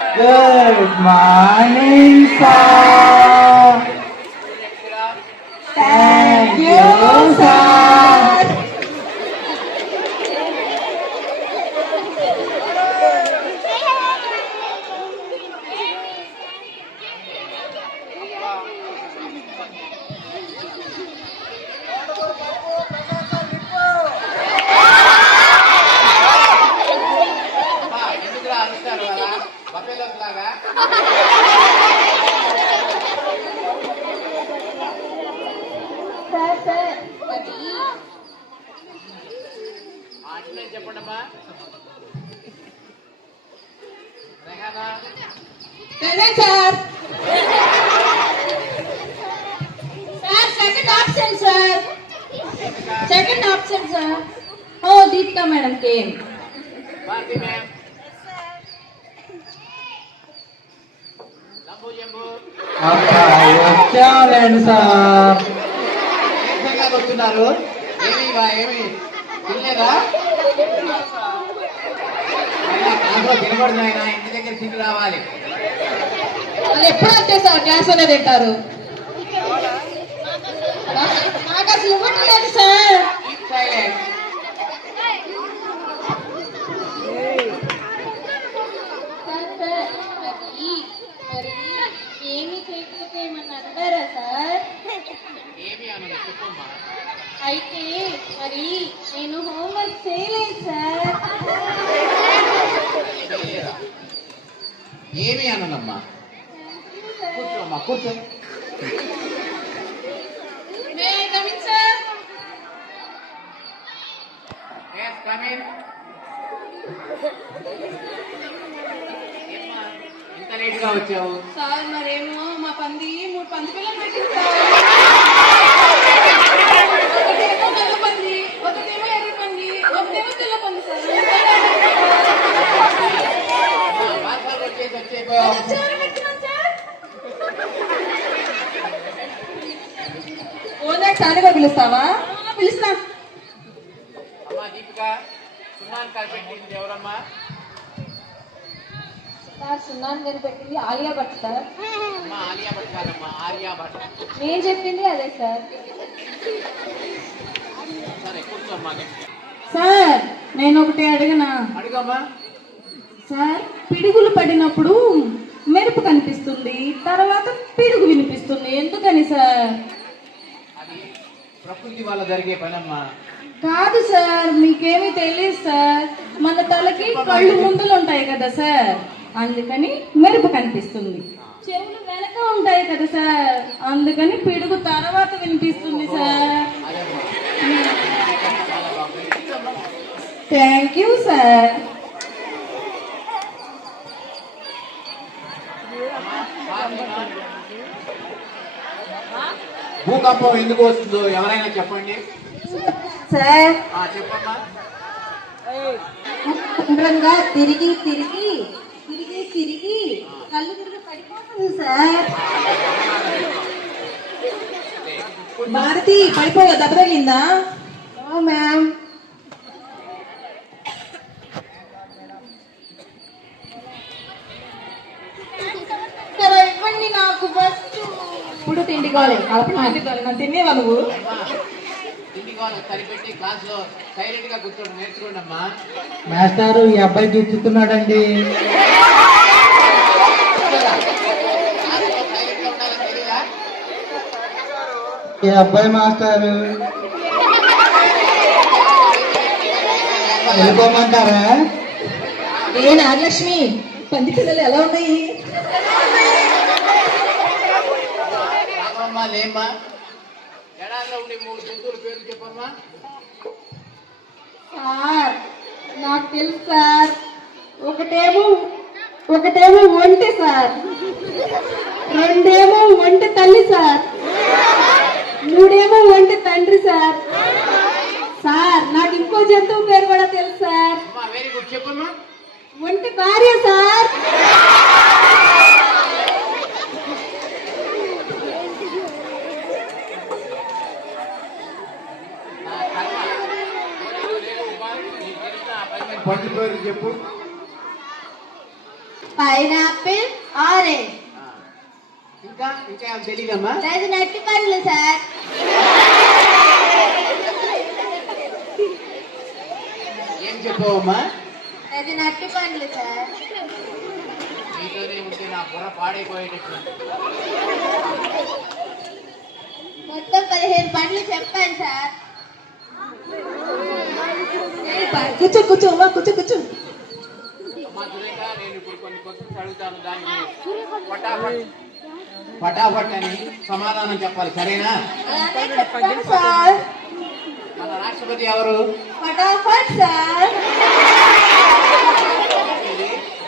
Good morning, sir. Thank you, sir. చెప్పండమ్మా. Sir second option sir, second option sir. Oh Deepika madam came. వచ్చానండి sir. వస్తున్నారు. ఏమి తినలేదా? తినకూడదు ఆయన, ఇంటి దగ్గర తిని రావాలి. వాళ్ళు ఎప్పుడు అంతే సార్, క్లాస్ లోనే తింటారు. నాకు అసలు ఇవ్వట్లేదు సార్. ఏమి చేయకపోతే ఏమన్నా అంటారా సార్? అయితే మరి నేను హోంవర్క్ చేయలేదు సార్. ఏమి అనమ్మా, కూర్చోమ్మా, కూర్చో. ఇంత లేట్ గా వచ్చావు సార్? మరేమో మా పంది 3 పంది పిల్లలు పెట్టింది సార్. ఒకటేమో నల్ల పంది, ఒకటేమో ఎర్ర పంది, ఒకటేమో తెల్ల పంది సార్. సారిగా పిలుస్తావా? పిలుస్తా. అమ్మా దీపిక, సున్నాను కలిపెట్టింది ఎవరమ్మా? సార్ సున్నాను కనిపెట్టింది ఆలియా భట్ సార్. అమ్మా ఆలియా భట్ కాదమ్మా, ఆర్యా భట్. నేను చెప్పింది అదే సార్. సరే కూర్చోమ్మా. సార్ నేను ఒకటి అడిగినా? అడుగమ్మా. సార్ పిడుగులు పడినప్పుడు మెరుపు కనిపిస్తుంది, తర్వాత పిడుగు వినిపిస్తుంది, ఎందుకని సార్? అది ప్రకృతి వల్ల జరిగే పనమ్మా. కాదు సార్, మీకేమీ తెలియదు సార్. మన తలకి కళ్ళు ముందులు ఉంటాయి కదా సార్, అందుకని మెరుపు కనిపిస్తుంది. చెవులు వెనక ఉంటాయి కదా సార్, అందుకని పిడుగు తర్వాత వినిపిస్తుంది సార్. Thank you sir. భూకంపం ఎందుకు వస్తుందో ఎవరైనా చెప్పండి సార్. చెప్పమ్మా. గుండ్రంగా తిరిగి తిరిగి తిరిగి తిరిగి కళ్ళు తిరిగి పడిపోతుంది సార్. భారతి పడిపోయా, దెబ్బ తగిలిందా? మ్యామ్. ఇవ్వండి నాకు ఫస్ట్. ఇప్పుడు తిండి కావాలి, నన్ను తినేవా నువ్వు? తిండి కావాలి సరిపెట్టి క్లాస్ లో సైలెంట్ గా కూర్చోండి, నేర్చుకోండి అమ్మా. మాస్టారు ఈ అబ్బాయి గిచ్చుతున్నాడండి. ఈ అబ్బాయి మాస్టారు వెళ్ళిపోమంటారా? ఏ నాగలక్ష్మి, పంది పిల్లలు ఎలా ఉన్నాయి? రామమ్మా లేమ్మా. ఎడారిలో ఉండే 3 జంతువుల పేర్లు చెప్పమ్మా. సార్ నాకు తెలుసు సార్. ఒకటేమో ఒంటె సార్, రెండేమో ఒంటె తల్లి సార్, 3ఏమో ఒంటె తండ్రి సార్. సార్ నాకు ఇంకో జంతువు పేరు కూడా తెలుసు సార్. వెరీ గుడ్, చెప్పమ్మా. ఒంటె భార్య సార్. పండు పేరు చెప్పు. Pineapple, orange. ఇంకా ఇంకా ఏమైనా తెలియదమ్మా? డజన్ అరటి పండ్లు సార్. ఏం చెప్పావమ్మా? డజన్ అరటి పండ్లు సార్. నీతోనే ఉంటే నా బుర్ర పాడైపోయేటట్లు. మొత్తం 15 పండ్లు చెప్పాను సార్. కూర్చో కూర్చో అమ్మా, కూర్చో కూర్చో. అమ్మా సురేఖ, నేను ఇప్పుడు కొన్ని క్వశ్చన్స్ అడుగుతాను, దానికి ఫటాఫట్ అని సమాధానం చెప్పాలి, సరేనా? అలానే చెప్తాను సార్. మన రాష్ట్రపతి ఎవరు? ఫటాఫట్ సార్.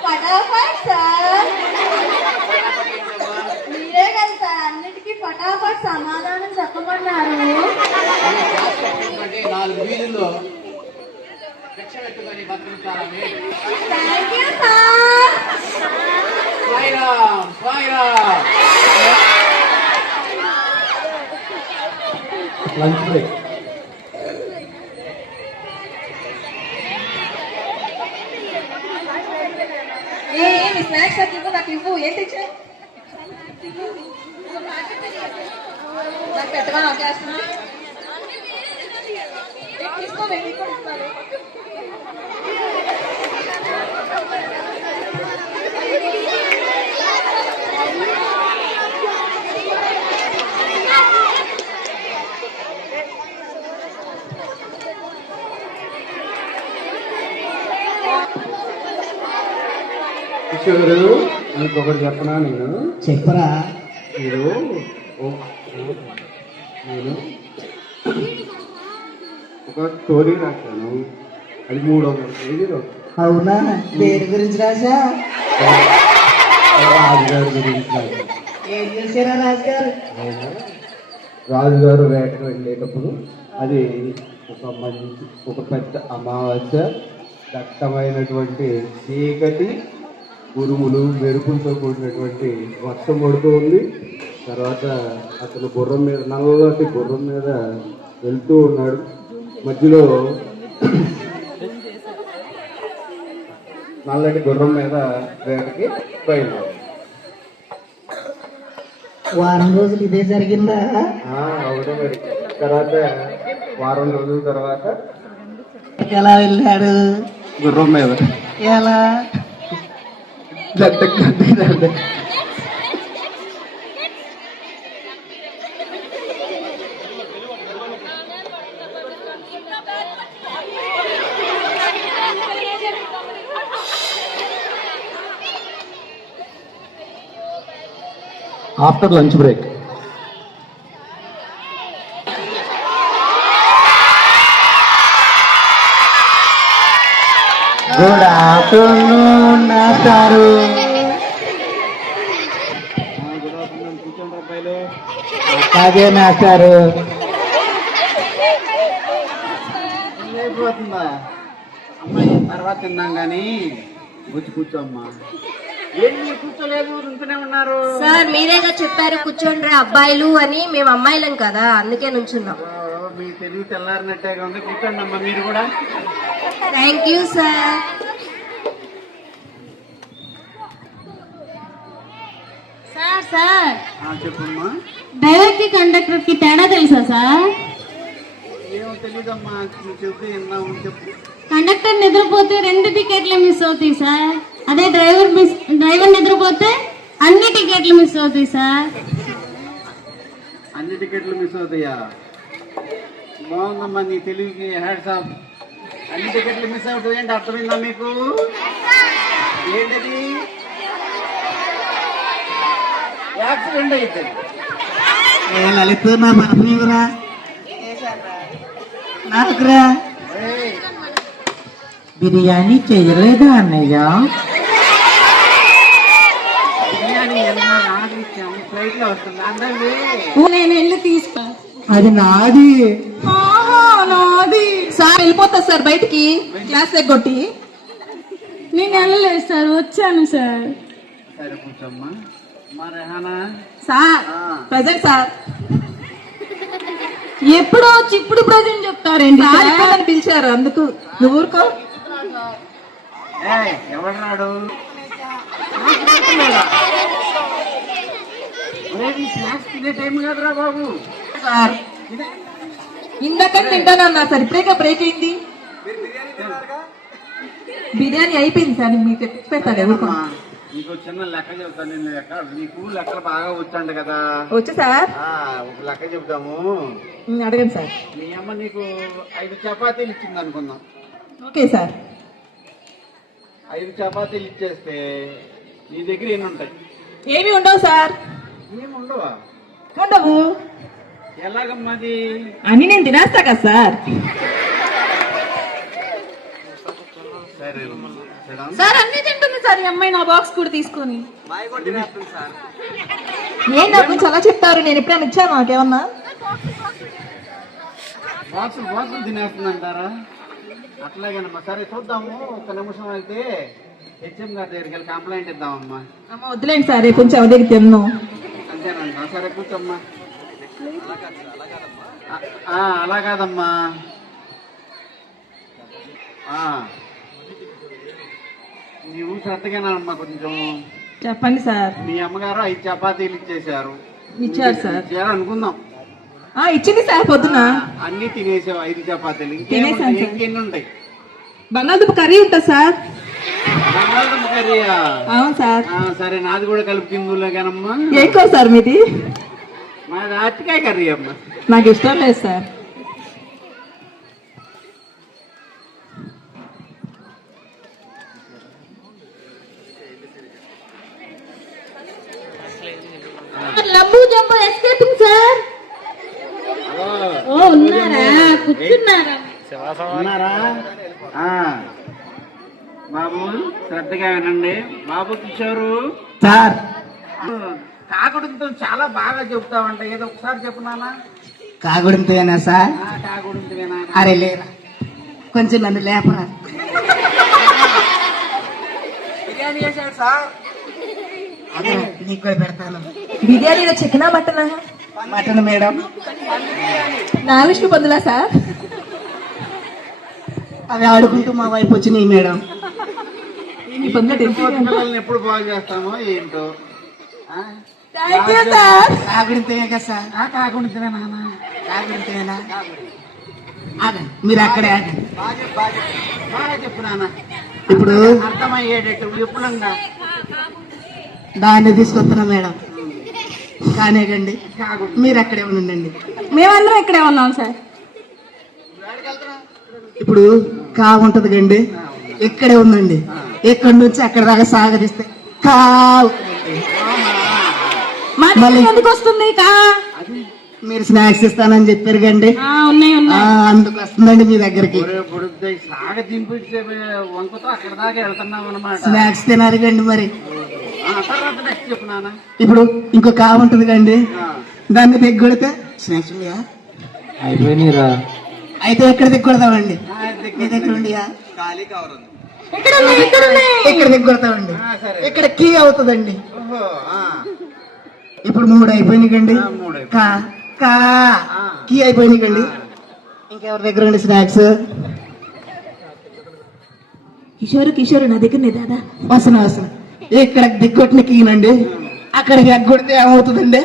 ఫటాఫట్ సార్. ఫటాఫట్ ఏంటమ్మా? మీరే కదా సార్ అన్నిటికీ ఫటాఫట్ సమాధానం చెప్పమన్నారు. మన రాష్ట్రపతి అంటే 4 వీధుల్లో భిక్ష పెట్టుకొని బతికించాలా మీరు? Thank you sir. Sairam Sairam. Lunch break. ఏమి స్నాక్స్ నాకు ఇవ్వు, నాకు ఇవ్వు. ఏం తెచ్చా? నాకు పెట్టవా నా క్లాస్? తీసుకోవే, నీకు కూడా ఇస్తాను. కిషోరు, ఇంకొకటి చెప్పనా? నేను చెప్పరా. నేను ఒక స్టోరీ రాశాను, అది 300 పేజీలు. అవునా? దేని గురించి రాసా? రాజుగారి గురించి రాశాను. ఏం చేశారా రాజుగారు? రాజుగారు వేటకు వెళ్ళేటప్పుడు అది ఒక పెద్ద అమావాస్య, దట్టమైనటువంటి చీకటి, ఉరుములు మెరుపులతో కూడినటువంటి వర్షం పడుతూ ఉంది. తర్వాత అతను గుర్రం మీద, నల్లటి గుర్రం మీద వెళ్తూ ఉన్నాడు. మధ్యలో నల్లటి గుర్రం మీద వేటకి బయలుదేరాడు. వారం రోజులు ఇదే జరిగిందా? అవును మరి. తర్వాత వారం రోజుల తర్వాత ఎలా వెళ్ళాడు? గుర్రం మీద. ఎలా? After lunch break. Good afternoon మాస్టారు. కూర్చోండి అబ్బాయిలు. అదే మాస్టారు. అయిపోతుందా అమ్మాయి? తర్వాత తిన్నాం కానీ వచ్చి కూర్చోమ్మా. ఏంటి కూర్చోలేదు, నుంచునే ఉన్నారు? సార్ మీరేగా చెప్పారు కూర్చోండి అబ్బాయిలు అని. మేము అమ్మాయిలం కదా, అందుకే నుంచున్నాం. మీ తెలివి తెల్లారినట్టేగా ఉంది. కూర్చోండి అమ్మా మీరు కూడా. Thank you sir. Sir sir చెప్పమ్మా. డ్రైవర్ కి కండక్టర్ కి తేడా తెలుసా సార్? ఏమో తెలీదమ్మా, నువ్వు చెప్పి విన్నావు. చెప్పు. కండక్టర్ నిద్రపోతే 2 టికెట్లు మిస్ అవుతాయి సార్. అదే డ్రైవర్ నిద్రపోతే అన్ని టికెట్లు మిస్ అవుతాయి సార్. అన్ని టికెట్లు మిస్ అవుతాయా? బాగుందమ్మా, నీ తెలివికి హ్యాట్స్ ఆఫ్. అన్ని టికెట్లు మిస్ అవుతాయి అంటే అర్థమైందా మీకు? ఏంటది? యాక్సిడెంట్ అవుతుంది. లలిత నా మనసురా నాకురా. బిర్యానీ చేయలేదా అన్నయ్య? బిర్యానీ ఆర్డర్ ఇచ్చాము, ఫ్లైట్ లో వస్తుంది. అందరివి నేను వెళ్ళి తీసుకో. అది నాది. నాది సార్. వెళ్ళిపోతా సార్ బయటికి, క్లాస్ ఎగ్గొట్టి. నేను వెళ్ళలేదు సార్, వచ్చాను సార్. సరే కూర్చోమ్మా. మా రెహానా సార్ ప్రజెంట్ సార్. ఎప్పుడో వచ్చి ఇప్పుడు ప్రజెంట్ చెప్తారండి. పిలిచారు అందుకు. నువ్వు ఊరుకో. ఎవడు రాడు? స్నాక్స్ తినే టైం కాదురా బాబు. సార్ ఇందాక తింటానన్నా సార్, ఇప్పుడే బ్రేక్ అయింది. బిర్యానీ అయిపోయింది సార్, మీకు తెచ్చి పెడతాను. ఎవరు నీకు చిన్న లెక్క చెబుతాను. నేను నీకు లెక్కలు బాగా వచ్చాండు కదా. వచ్చి సార్ ఒక లెక్క చెబుతాము. అడగండి సార్. మీ అమ్మ నీకు 5 చపాతీలు ఇచ్చింది అనుకుందాం. Okay sir. 5 చపాతీలు ఇచ్చేస్తే నీ దగ్గర ఎన్ని ఉంటాయి? ఏమి ఉండవు సార్. ఏమి ఉండవా? ఉండవు. ఎలాగమ్మది? అన్ని నేను తినేస్తా కదా సార్. సరే సార్ అన్ని తింటుంది సార్ ఈ అమ్మాయి, నా బాక్స్ కూడా తీసుకొని. ఏం నా గురించి అలా చెప్తారు? నేను ఎప్పుడైనా ఇచ్చాను నాకేమన్నా? బాక్సులు తినేస్తుందంటారా? అట్లాగేనమ్మా. సరే చూద్దాము. ఒక్క నిమిషం అయితే హెచ్ఎం గారి దగ్గరికి వెళ్ళి కంప్లైంట్ ఇద్దామమ్మా. అమ్మ వద్దులేండి సార్, రేపు కొంచెం ఎవరికి తిన్నాను. అంతేనంట. సరే కూర్చోమ్మా. అలా కాదమ్మా. నీవు శ్రద్ధగానమ్మా కొంచెం. చెప్పండి సార్. మీ అమ్మగారు 5 చపాతీలు ఇచ్చేశారు. ఇచ్చారు సార్. అనుకుందాం. ఇచ్చింది సార్ పొద్దున. అన్ని తినేసావు 5 చపాతీలు. తినేసాను సార్. ఇంకెన్ని ఉంటాయి? బంగాళదుంప కర్రీ ఉంటుంది సార్. బంగాళదుంప కర్రీయా? అవును సార్. సరే నాది కూడా కలిపి తిందులేగానమ్మా. ఏం కూర సార్ మీది? మాది అరటికాయ కర్రీ అమ్మా. నాకు ఇష్టం లేదు సార్. లబ్బు జంబు ఎస్కేపింగ్ సార్. ఓ ఉన్నారా? కూర్చున్నారా? ఉన్నారా? బాబు శ్రద్ధగా వినండి. బాబు కిషోరు సార్ కాకుడితో చాలా బాగా చెప్తావంట. ఏదో ఒకసారి చెప్పు నాన్న. కాగుడింతేనా సార్? కాకుడితేనా? అరే లేరా, కొంచెం నన్ను లేపరా. బిర్యానీ చేశాడు సార్. అదే నీకు కూడా పెడతాను. బిర్యానీలో చికెనా మటనా? Mutton madam. నా విష్ణు పొందులా సార్? అవి ఆడుకుంటూ మా వైపు వచ్చినాయి మేడం. మీ పొందుల పిల్లల్ని ఎప్పుడు బాగు చేస్తామో ఏంటో. Thank you sir. కాగుడింతేనే కదా సార్? కాకుడితేనా నాన్న? కాగుడింతేనా? ఆగండి, మీరు అక్కడే ఆగండి. బాగా చెప్పు నాన్న. ఇప్పుడు అర్థమయ్యేటట్టు విపులంగా. దాన్ని తీసుకొస్తున్నా మేడం. కానేగండి, మీరు అక్కడే ఉండండి. మేమందరం ఇక్కడే ఉన్నాం సార్. ఇప్పుడు కా ఉంటది కండి, ఇక్కడే ఉందండి. ఇక్కడి నుంచి అక్కడ దాకా సాగదీస్తే కా. మళ్ళీ ఎందుకు వస్తుంది కా? మీరు స్నాక్స్ ఇస్తానని చెప్పారు కండి, ఉన్నాయి అందుకు వస్తుందండి మీ దగ్గరికి. సాగ దింపించే వంకతో అక్కడ దాకా వెళ్తున్నాం అనమాట. స్నాక్స్ తినాలి కండి మరి. తర్వాత నెక్స్ట్ చెప్పు నాన్న. ఇప్పుడు ఇంకో కా ఉంటది కండి, దాన్ని దిగ్గొడితే స్నాక్స్ ఉన్నాయా? అయిపోయినరా? అయితే ఎక్కడ దిగ్గొడతామండి? మీ దగ్గర ఉండియా? ఖాళీ కవర్ ఉంది. ఇక్కడ దిగ్గొడతామండి. ఇక్కడ కీ అవుతుందండి. ఓహో. ఇప్పుడు 3 అయిపోయినాయి కండి. కా కా కీ అయిపోయినాయి కండి. ఇంకెవరి దగ్గర అండి స్నాక్స్? కిషోరు నా దగ్గర దాదా. వస్తున్నా. ఇక్కడ దిగ్గొట్టిన కీనండి, అక్కడికి ఎగ్గొడితే ఏమవుతుందండి?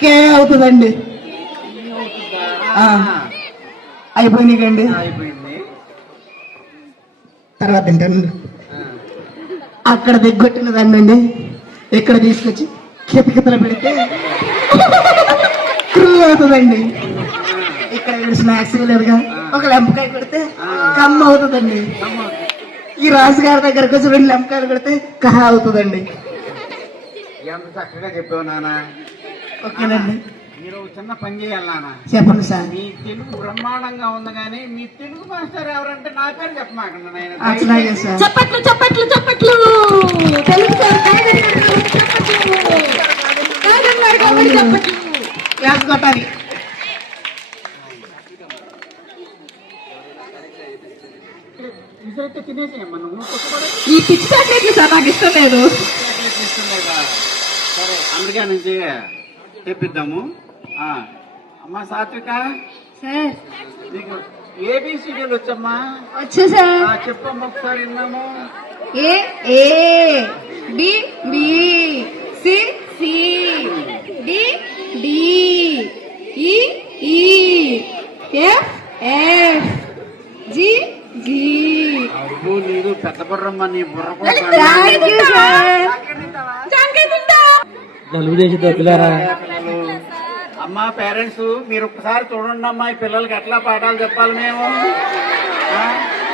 కే అవుతుందండి. అయిపోయినాయి కండి. అయిపోయింది. తర్వాత తింటాను. అక్కడ దిగ్గొట్టిన దాన్ని ఇక్కడ తీసుకొచ్చి కితకితలు పెడితే క్రూ అవుతుందండి. ఇక్కడ స్నాక్స్ లేదుగా, ఒక లెంపకాయ కొడితే కమ్మ అవుతుందండి. ఈ రాజుగారి దగ్గరకు వచ్చి 2 లెంపకాయలు కొడితే కహ అవుతుందండి. ఎంత చక్కగా చెప్పావు నాన్న. ఓకేనండి. మీరు చిన్న పని చేయాలి నాన్న. చెప్పండి సార్. మీ తెలుగు బ్రహ్మాండంగా ఉంది కానీ మీ తెలుగు మాస్టర్ ఎవరంటే నా పేరు చెప్పమాకండి నాయన. అట్లాగే సార్. చప్పట్లు చప్పట్లు చప్పట్లు. తెలుగు సార్ చప్పట్లు. క్లాస్ కొట్టాలి. విసిరితే తినేసేయమ్మా నువ్వు. ఈ పిచ్చి చాక్లెట్లు సార్ నాకు ఇష్టం లేదు. సరే అందుకే నుంచి తెప్పిద్దాము. అమ్మా సాత్విక, సార్ నీకు ఏబిసిడీలు వచ్చమ్మా? వచ్చు సార్. చెప్పమ్మా ఒకసారి విన్నాము. A A B B C C D D E E F F G G. అబ్బో నీదు పెద్ద బుర్రమ్మ, నీ బుర్ర థ్యాంక్ యూ సార్. జలుబు చేసి తప్పిలారా. అమ్మా పేరెంట్స్ మీరు ఒక్కసారి చూడండి అమ్మా, ఈ పిల్లలకి ఎట్లా పాఠాలు చెప్పాలి మేము. ఆ?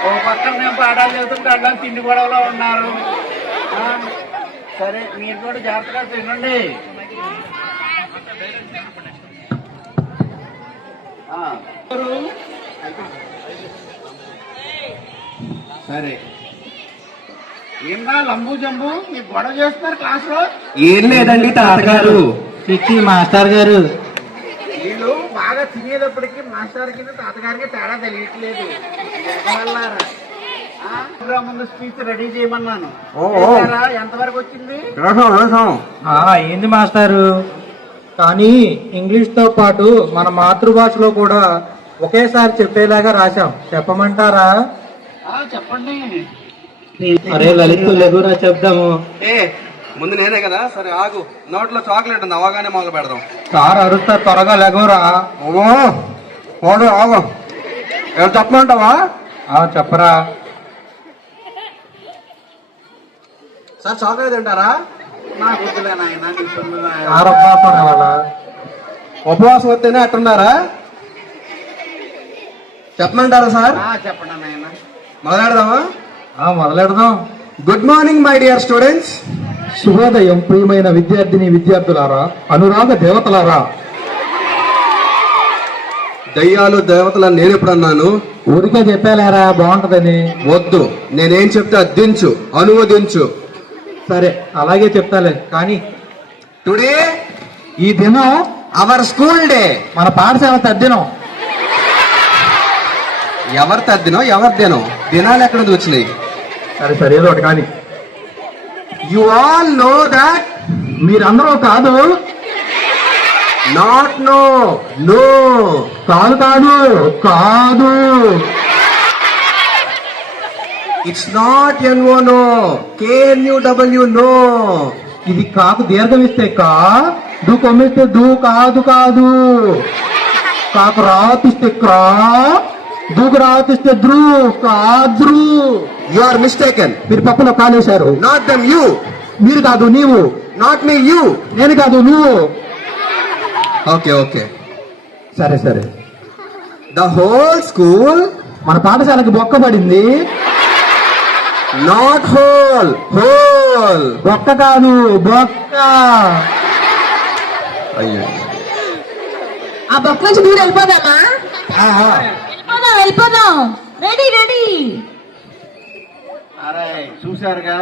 ఓ పక్కన మేము పాఠాలు చెబుతుంటే అడ్డం తిండి గొడవలో ఉన్నారు. ఆ? సరే మీరు కూడా జాగ్రత్తగా తినండి. సరే ఏందా లంబు జంబు మీరు గొడవ చేస్తున్నారు క్లాస్ లో? ఏం లేదండి తాతగారు. పిచ్చి మాస్టర్ గారు. వీళ్ళు బాగా తినేటప్పటికి మాస్టర్ కి తాతగారికి తేడా తెలియట్లేదు. ముందు స్పీచ్ రెడీ చేయమన్నాను. చేశారా? ఎంతవరకు వచ్చింది? ఏంది మాస్టారు, కానీ ఇంగ్లీష్ తో పాటు మన మాతృభాషలో కూడా ఒకేసారి చెప్పేలాగా రాశాం, చెప్పమంటారా? చెప్పండి. అరే లలిత్ లెగురా చెప్దాము. ముందు నేనే కదా, సరే ఆగు. నోట్లో చాక్లెట్ ఉంది, అవగానే మొదలు పెడదాం. సార్ అరుస్తా, త్వరగా లెగురా. ఆగు. ఏం చెప్పమంటావా? చెప్పరా. సార్ చాక్లెట్ తింటారా? నాకు వద్దులే నాయన, నీ సొమ్ము నాయన. ఉపవాసం వస్తేనే అట్టున్నారా? చెప్పమంటారా సార్? చెప్పండి నాయన. మొదలెడదామా? మొదలెడదాం. Good morning my dear students. శుభోదయం ప్రియమైన విద్యార్థిని విద్యార్థులారా, అనురాగ దేవతలారా. దయ్యాలు దేవతలని నేను ఎప్పుడు అన్నాను? ఊరికే చెప్పాలేరా బాగుంటదని. వద్దు, నేనేం చెప్తే అద్దించు, అనువదించు. సరే అలాగే చెప్తాలే, కానీ టుడే ఈ దినం అవర్ స్కూల్ డే. మన పాఠశాల తద్దినం. ఎవరి తద్దినం, ఎవరి దినం? దినాలు ఎక్కడ నుంచి వచ్చినాయి? సరే ఏదో ఒకటి కానీ. You all know that. మీరందరూ కాదు. Not no. నో. కాదు. It's not N O no, KNUW know. ఇది కాకు దీర్ఘమిస్తే కా, దు కొమ్మిస్తే దు కాదు. కాకు రాతిస్తే క్రా, దూకు రాతిస్తే ద్రు కాద్రు. You are mistaken. మీరు పప్పులో కాలేశారు. Not them, you. మీరు కాదు నీవు. Not me, you. నేను కాదు నువ్వు. ఓకే. సరే ద హోల్ స్కూల్. మన పాఠశాలకి బొక్క పడింది. Not whole, whole. బొక్క కాదు, బొక్క. అయ్యో, ఆ బొక్క నుంచి దూరం వెళ్ళిపోదామా? వెళ్ళిపోదాం. రెడీ. అరే చూశారుగా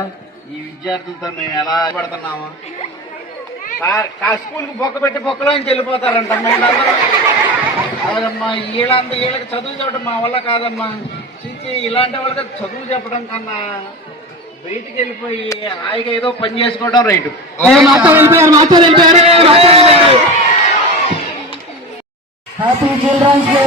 ఈ విద్యార్థులతో మేము ఎలా పడుతున్నాము. స్కూల్ కి బొక్క పెట్టి బొక్కలో నుంచి వెళ్ళిపోతారంట. కాదమ్మా, వీళ్ళకి చదువు చెప్పడం మా వల్ల కాదమ్మా. ఇలాంటి వాళ్ళకి చదువు చెప్పడం కన్నా బయటికి వెళ్ళిపోయి హాయిగా ఏదో పని చేసుకోవడం రైట్. Happy children's day.